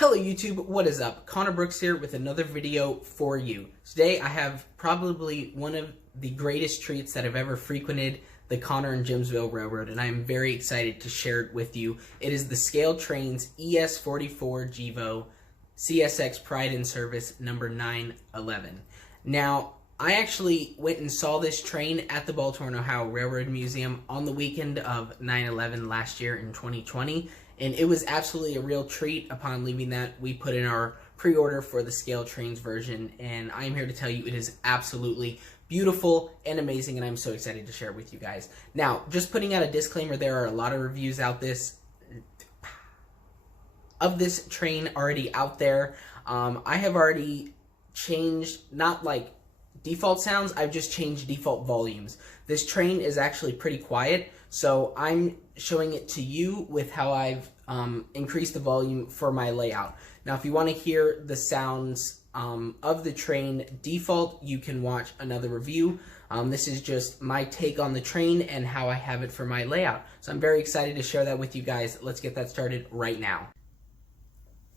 Hello YouTube, what is up? Connor Brooks here with another video for you. Today I have probably one of the greatest treats that I've ever frequented the Connor and Jimsville Railroad, and I am very excited to share it with you. It is the Scale Trains ES44 GEVO CSX Pride in Service number 911. Now, I actually went and saw this train at the Baltimore and Ohio Railroad Museum on the weekend of 9/11 last year in 2020, and it was absolutely a real treat. Upon leaving that, we put in our pre-order for the Scale Trains version, and I'm here to tell you it is absolutely beautiful and amazing, and I'm so excited to share it with you guys. Now, just putting out a disclaimer, there are a lot of reviews of this train already out there. I have already changed, not like default sounds, I've just changed default volumes. This train is actually pretty quiet, so I'm showing it to you with how I've increased the volume for my layout. Now, if you want to hear the sounds of the train default, you can watch another review. This is just my take on the train and how I have it for my layout. So I'm very excited to share that with you guys. Let's get that started right now.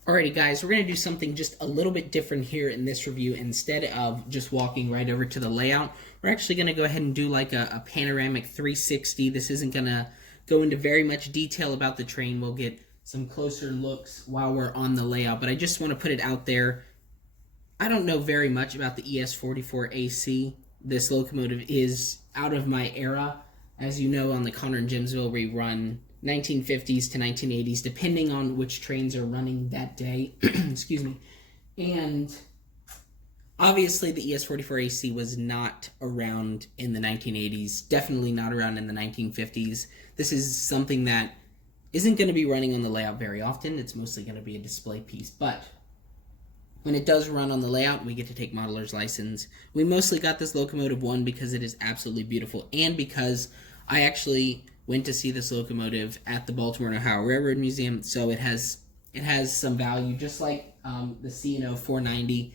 Alrighty guys, we're going to do something just a little bit different here in this review. Instead of just walking right over to the layout, we're actually going to go ahead and do like a panoramic 360. This isn't going to go into very much detail about the train. We'll get some closer looks while we're on the layout, but I just want to put it out there. I don't know very much about the ES44AC. This locomotive is out of my era. As you know, on the Connor and Jimsville, we run 1950s to 1980s, depending on which trains are running that day. Excuse me. And obviously the ES44AC was not around in the 1980s, definitely not around in the 1950s. This is something that isn't going to be running on the layout very often. It's mostly going to be a display piece, but when it does run on the layout, we get to take modeler's license. We mostly got this locomotive, one, because it is absolutely beautiful, and because I actually went to see this locomotive at the Baltimore and Ohio Railroad Museum, so it has some value, just like the C&O 490.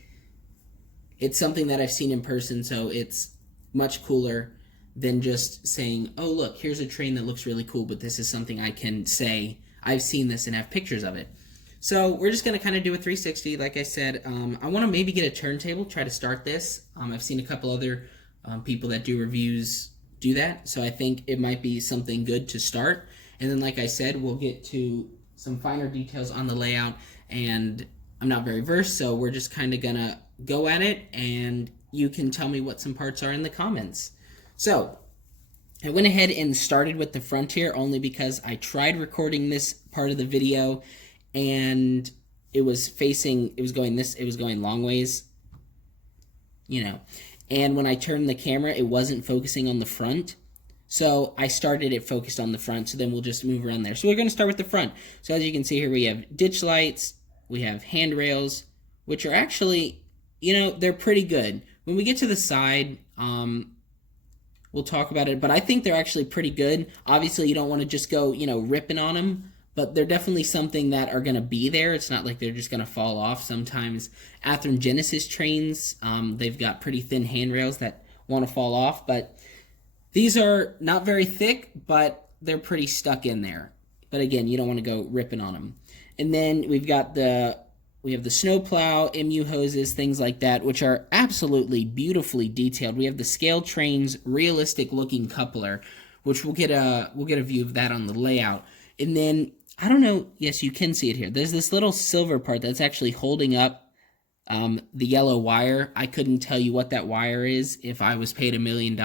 It's something that I've seen in person, so it's much cooler than just saying, oh look, here's a train that looks really cool, but this is something I can say, I've seen this and have pictures of it. So we're just going to kind of do a 360, like I said. I want to maybe get a turntable, try to start this. I've seen a couple other people that do reviews do that, so I think it might be something good to start. And then, like I said, we'll get to some finer details on the layout, and I'm not very versed, so we're just kind of gonna go at it, and you can tell me what some parts are in the comments. So I went ahead and started with the front here, only because I tried recording this part of the video and it was going long ways, you know. And when I turned the camera, it wasn't focusing on the front. So I started it focused on the front, so then we'll just move around there. So we're going to start with the front. So as you can see here, we have ditch lights, we have handrails, which are actually, you know, they're pretty good. When we get to the side, we'll talk about it, but I think they're actually pretty good. Obviously, you don't want to just go, you know, ripping on them, but they're definitely something that are going to be there. It's not like they're just going to fall off. Sometimes Athearn Genesis trains, they've got pretty thin handrails that want to fall off, but these are not very thick, but they're pretty stuck in there. But again, you don't want to go ripping on them. And then we have the snowplow, MU hoses, things like that, which are absolutely beautifully detailed. We have the Scale Trains realistic looking coupler, which we'll get a view of that on the layout. And then, I don't know, yes, you can see it here. There's this little silver part that's actually holding up the yellow wire. I couldn't tell you what that wire is if I was paid $1 million,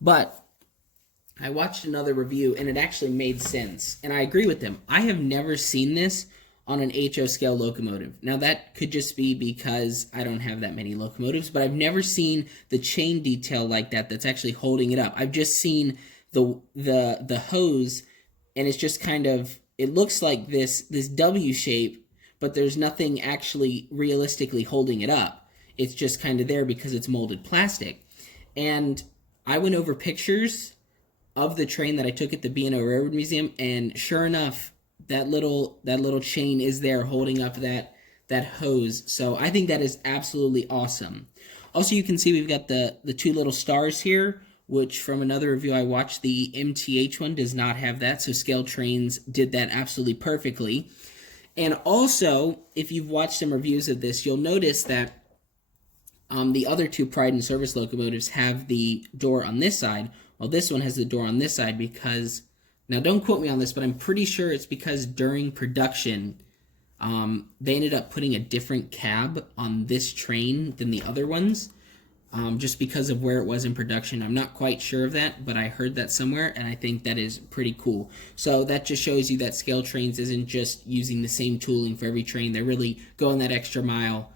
but I watched another review and it actually made sense. And I agree with them. I have never seen this on an HO scale locomotive. Now that could just be because I don't have that many locomotives, but I've never seen the chain detail like that that's actually holding it up. I've just seen the hose, and it's just kind of, it looks like this W shape, but there's nothing actually realistically holding it up. It's just kind of there because it's molded plastic. And I went over pictures of the train that I took at the B&O Railroad Museum, and sure enough, that little chain is there holding up that hose. So I think that is absolutely awesome. Also, you can see we've got the two little stars here, which from another review I watched, the MTH one does not have that, so Scale Trains did that absolutely perfectly. And also, if you've watched some reviews of this, you'll notice that the other two Pride and Service locomotives have the door on this side, while this one has the door on this side because, now don't quote me on this, but I'm pretty sure it's because during production, they ended up putting a different cab on this train than the other ones, just because of where it was in production. I'm not quite sure of that, but I heard that somewhere, and I think that is pretty cool. So that just shows you that Scale Trains isn't just using the same tooling for every train. They're really going that extra mile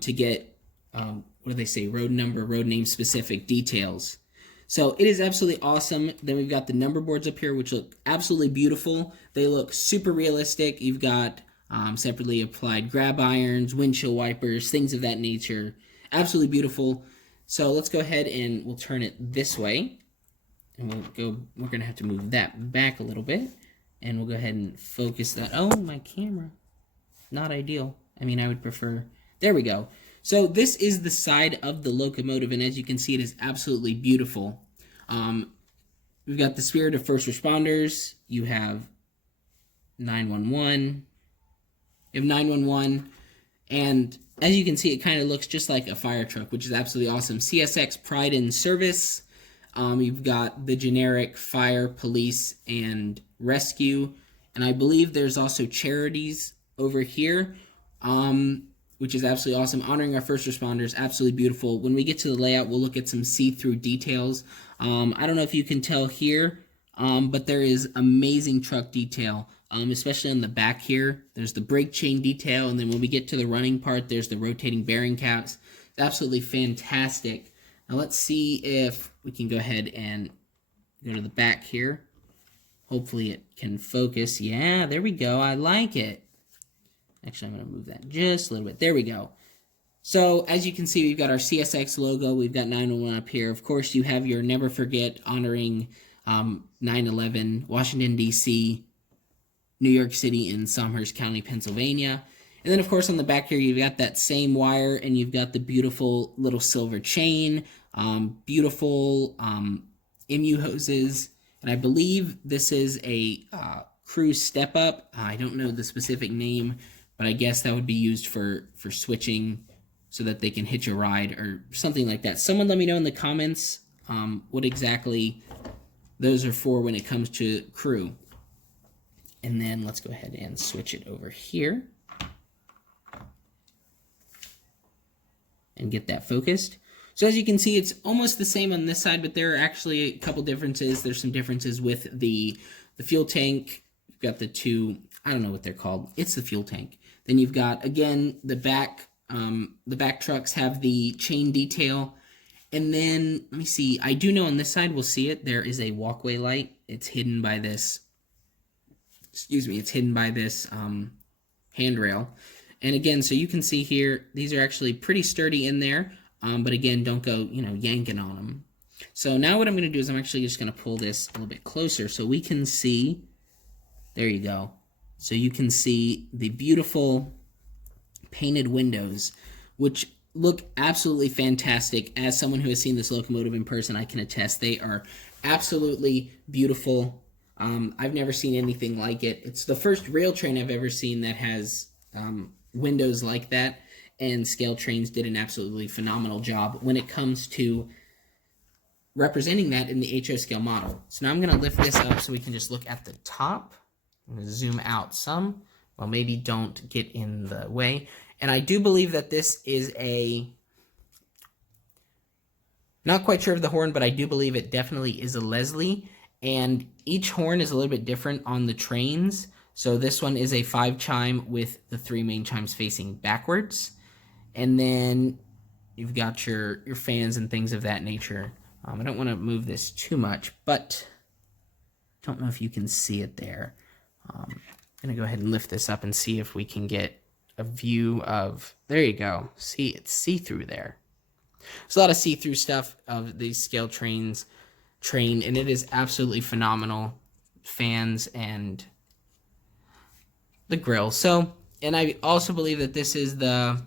to get, what do they say, road number, road name specific details. So it is absolutely awesome. Then we've got the number boards up here, which look absolutely beautiful. They look super realistic. You've got separately applied grab irons, windshield wipers, things of that nature. Absolutely beautiful. So let's go ahead and we'll turn it this way. And we're going to have to move that back a little bit. And we'll go ahead and focus that. Oh, my camera. Not ideal. I mean, I would prefer. There we go. So this is the side of the locomotive, and as you can see, it is absolutely beautiful. We've got the spirit of first responders. You have 911. You have 911, and as you can see, it kind of looks just like a fire truck, which is absolutely awesome. CSX Pride in Service. You've got the generic fire, police, and rescue, and I believe there's also charities over here. Which is absolutely awesome. Honoring our first responders, absolutely beautiful. When we get to the layout, we'll look at some see-through details. I don't know if you can tell here, but there is amazing truck detail, especially on the back here. There's the brake chain detail, and then when we get to the running part, there's the rotating bearing caps. It's absolutely fantastic. Now let's see if we can go ahead and go to the back here. Hopefully it can focus. Yeah, there we go. I like it. Actually, I'm going to move that just a little bit. There we go. So, as you can see, we've got our CSX logo. We've got 911 up here. Of course, you have your Never Forget honoring 9/11, Washington, D.C., New York City, and Somerhint County, Pennsylvania. And then, of course, on the back here, you've got that same wire, and you've got the beautiful little silver chain, beautiful MU hoses, and I believe this is a cruise step-up. I don't know the specific name, but I guess that would be used for switching so that they can hitch a ride or something like that. Someone let me know in the comments what exactly those are for when it comes to crew. And then let's go ahead and switch it over here and get that focused. So as you can see, it's almost the same on this side, but there are actually a couple differences. There's some differences with the fuel tank. You've got the two, I don't know what they're called. It's the fuel tank. Then you've got, again, the back trucks have the chain detail. And then, let me see, I do know on this side, we'll see it, there is a walkway light. It's hidden by this, it's hidden by this handrail. And again, so you can see here, these are actually pretty sturdy in there. But again, don't go, yanking on them. So now what I'm going to do is I'm actually just going to pull this a little bit closer so we can see, there you go. So you can see the beautiful painted windows, which look absolutely fantastic. As someone who has seen this locomotive in person, I can attest they are absolutely beautiful. I've never seen anything like it. It's the first rail train I've ever seen that has windows like that, and Scale Trains did an absolutely phenomenal job when it comes to representing that in the HO scale model. So now I'm going to lift this up so we can just look at the top. I'm going to zoom out some. Well, maybe don't get in the way. And I do believe that this is a, not quite sure of the horn, but I do believe it definitely is a Leslie. And each horn is a little bit different on the trains. So this one is a 5-chime with the 3 main chimes facing backwards. And then you've got your fans and things of that nature. I don't want to move this too much, but I don't know if you can see it there. I'm going to go ahead and lift this up and see if we can get a view of, there you go. See, it's see-through there. There's a lot of see-through stuff of these Scale Trains and it is absolutely phenomenal. Fans and the grill. So, and I also believe that this is the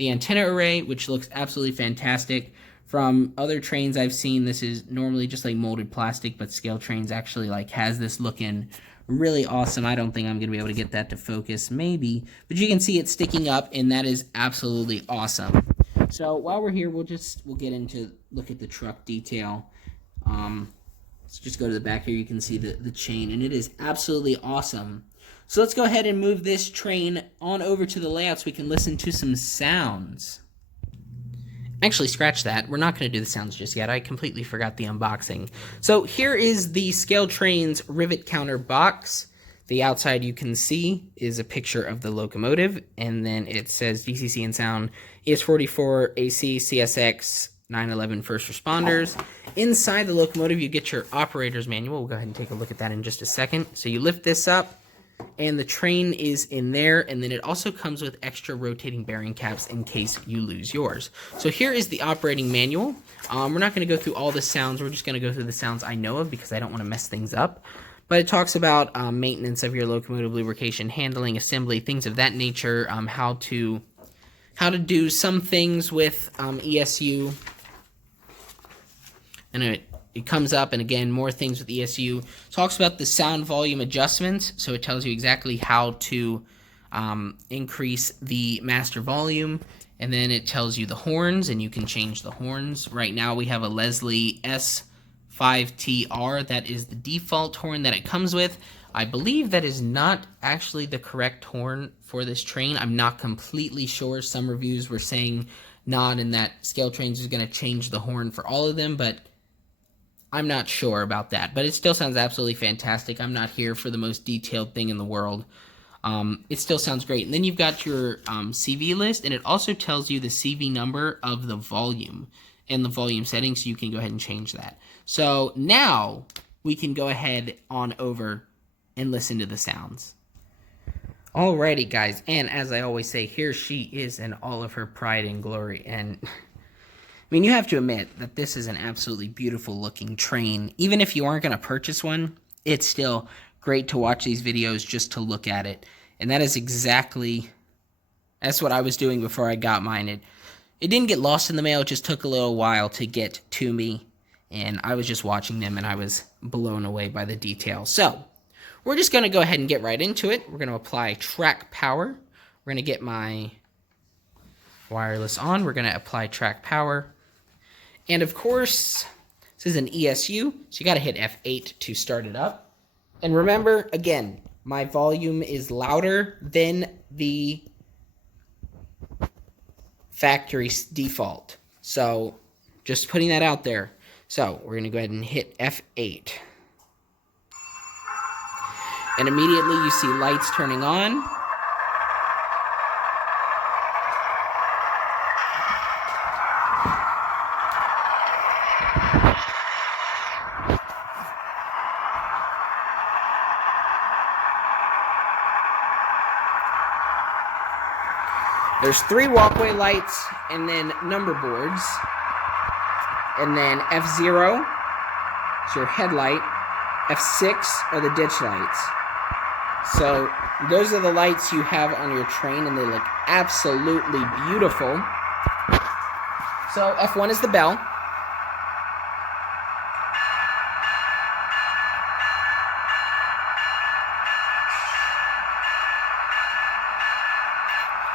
antenna array, which looks absolutely fantastic. From other trains I've seen, this is normally just like molded plastic, but Scale Trains actually like has this looking Really awesome. I don't think I'm going to be able to get that to focus, maybe, but you can see it sticking up, and that is absolutely awesome. So while we're here, we'll get into look at the truck detail. Let's just go to the back here. You can see the chain, and it is absolutely awesome. So let's go ahead and move this train on over to the layout so we can listen to some sounds. Actually, scratch that. We're not going to do the sounds just yet. I completely forgot the unboxing. So here is the Scale Train's rivet counter box. The outside you can see is a picture of the locomotive, and then it says DCC and sound, ES44AC, CSX, 911 first responders. Inside the locomotive, you get your operator's manual. We'll go ahead and take a look at that in just a second. So you lift this up, and the train is in there, and then it also comes with extra rotating bearing caps in case you lose yours. So here is the operating manual. We're not going to go through all the sounds. We're just going to go through the sounds I know of because I don't want to mess things up. But it talks about maintenance of your locomotive, lubrication, handling, assembly, things of that nature, how to do some things with ESU. And it comes up, and again, more things with ESU. Talks about the sound volume adjustments, so it tells you exactly how to increase the master volume, and then it tells you the horns, and you can change the horns. Right now we have a Leslie S5TR. That is the default horn that it comes with. I believe that is not actually the correct horn for this train. I'm not completely sure. Some reviews were saying not, and that Scale Trains is going to change the horn for all of them, but I'm not sure about that, but it still sounds absolutely fantastic. I'm not here for the most detailed thing in the world. It still sounds great. And then you've got your CV list, and it also tells you the CV number of the volume and the volume settings, so you can go ahead and change that. So now we can go ahead on over and listen to the sounds. Alrighty, guys, and as I always say, here she is in all of her pride and glory, and I mean, you have to admit that this is an absolutely beautiful looking train. Even if you aren't going to purchase one, it's still great to watch these videos just to look at it. And that's what I was doing before I got mine. It didn't get lost in the mail, it just took a little while to get to me. And I was just watching them, and I was blown away by the detail. So, we're just going to go ahead and get right into it. We're going to apply track power. We're going to get my wireless on. We're going to apply track power. And of course, this is an ESU, so you got to hit F8 to start it up. And remember, again, my volume is louder than the factory default. So, just putting that out there. So, we're going to go ahead and hit F8. And immediately you see lights turning on. There's 3 walkway lights, and then number boards, and then F0 is your headlight, F6 are the ditch lights. So those are the lights you have on your train, and they look absolutely beautiful. So F1 is the bell.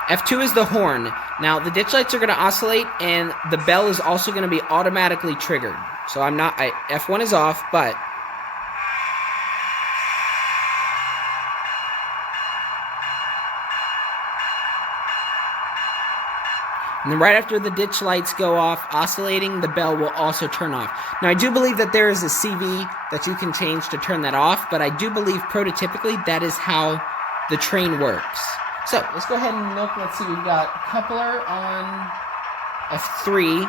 F2 is the horn. Now, the ditch lights are going to oscillate, and the bell is also going to be automatically triggered. So F1 is off, but and then right after the ditch lights go off oscillating, the bell will also turn off. Now, I do believe that there is a CV that you can change to turn that off, but I do believe prototypically that is how the train works. So, let's go ahead and look. Let's see, we've got coupler on F3.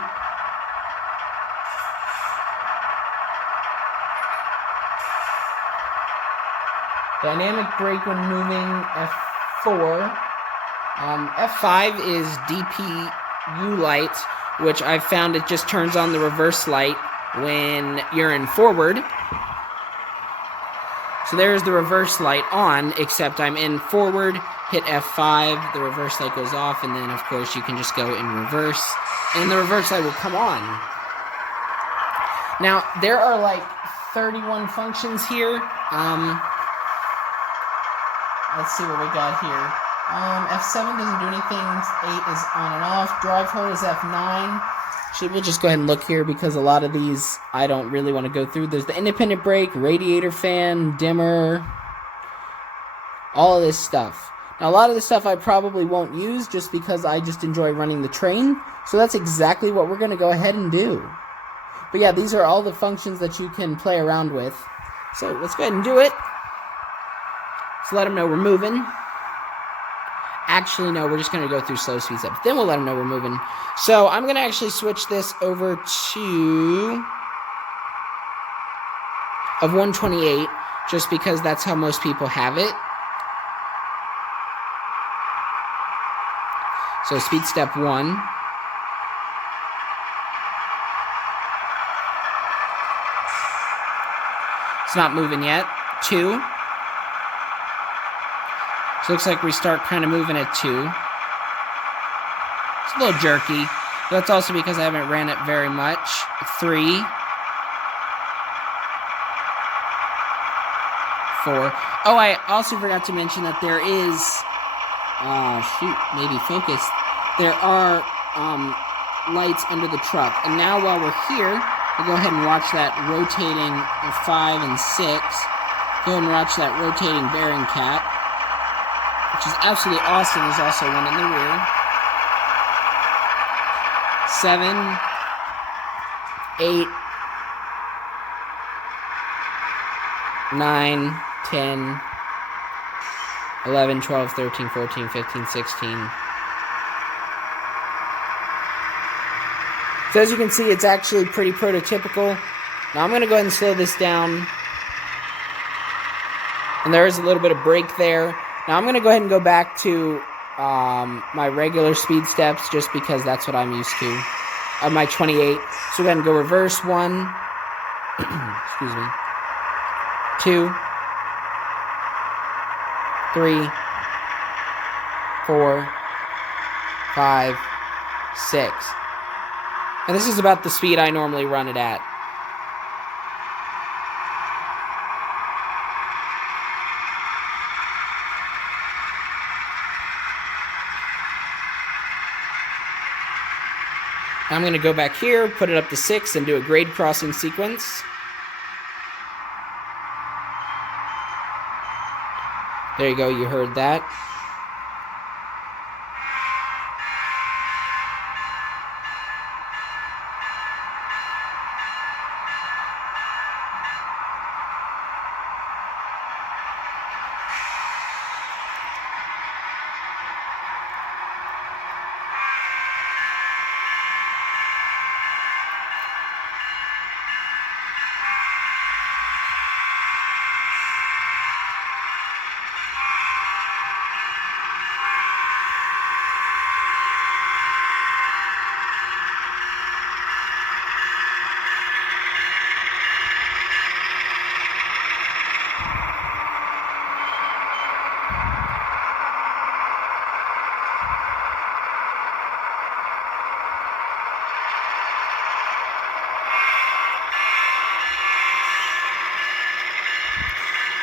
Dynamic brake when moving, F4. F5 is DPU light, which I've found it just turns on the reverse light when you're in forward. So there's the reverse light on, except I'm in forward, hit F5, the reverse light goes off, and then of course you can just go in reverse, and the reverse light will come on. Now, there are like 31 functions here. let's see what we got here. F7 doesn't do anything. 8 is on and off. Drive hold is F9. Actually, we'll just go ahead and look here because a lot of these I don't really want to go through. There's the independent brake, radiator fan, dimmer, all of this stuff. Now, a lot of this stuff I probably won't use just because I just enjoy running the train. So that's exactly what we're going to go ahead and do. But yeah, these are all the functions that you can play around with. So let's go ahead and do it. Let's let them know we're moving. Actually, no, we're just going to go through slow speed steps. Then we'll let them know we're moving. So I'm going to actually switch this over to of 128, just because that's how most people have it. So speed step 1. It's not moving yet. 2. So it looks like we start kind of moving at 2. It's a little jerky. But that's also because I haven't ran it very much. 3. 4. Oh, I also forgot to mention that there is... maybe focus. There are lights under the truck. And now while we're here, we'll go ahead and watch that rotating 5 and 6. Go ahead and watch that rotating bearing cap, which is absolutely awesome. There's also one in the rear. 7, 8, 9, 10, 11, 12, 13, 14, 15, 16. So as you can see, it's actually pretty prototypical. Now I'm going to go ahead and slow this down. And there is a little bit of brake there. Now I'm going to go ahead and go back to my regular speed steps just because that's what I'm used to. My 28. So we're going to go reverse 1. Excuse me. 2. 3. 4. 5. 6. And this is about the speed I normally run it at. I'm going to go back here, put it up to 6, and do a grade crossing sequence. There you go, you heard that.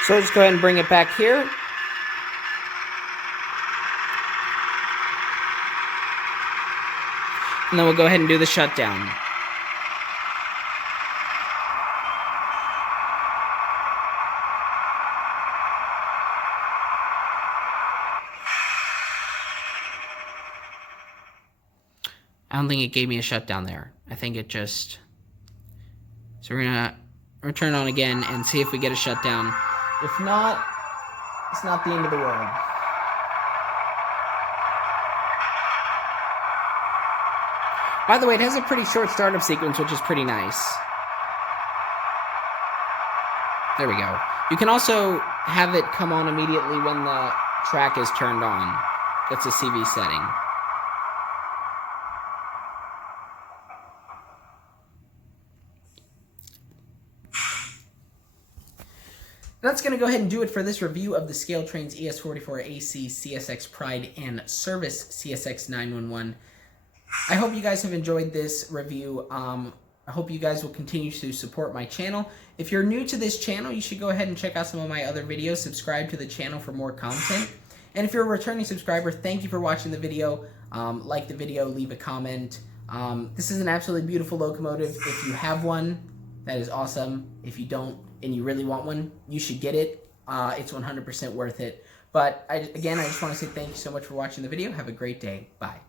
So let's go ahead and bring it back here. And then we'll go ahead and do the shutdown. I don't think it gave me a shutdown there. I think it just... So we're going to return on again and see if we get a shutdown. If not, it's not the end of the world. By the way, it has a pretty short startup sequence, which is pretty nice. There we go. You can also have it come on immediately when the track is turned on. That's a CV setting. That's going to go ahead and do it for this review of the Scale Trains ES44AC, CSX Pride, and Service CSX 911. I hope you guys have enjoyed this review. I hope you guys will continue to support my channel. If you're new to this channel, you should go ahead and check out some of my other videos. Subscribe to the channel for more content. And if you're a returning subscriber, thank you for watching the video. Like the video, leave a comment. This is an absolutely beautiful locomotive. If you have one, that is awesome. If you don't and you really want one, you should get it. It's 100% worth it. But again, I just want to say thank you so much for watching the video. Have a great day. Bye.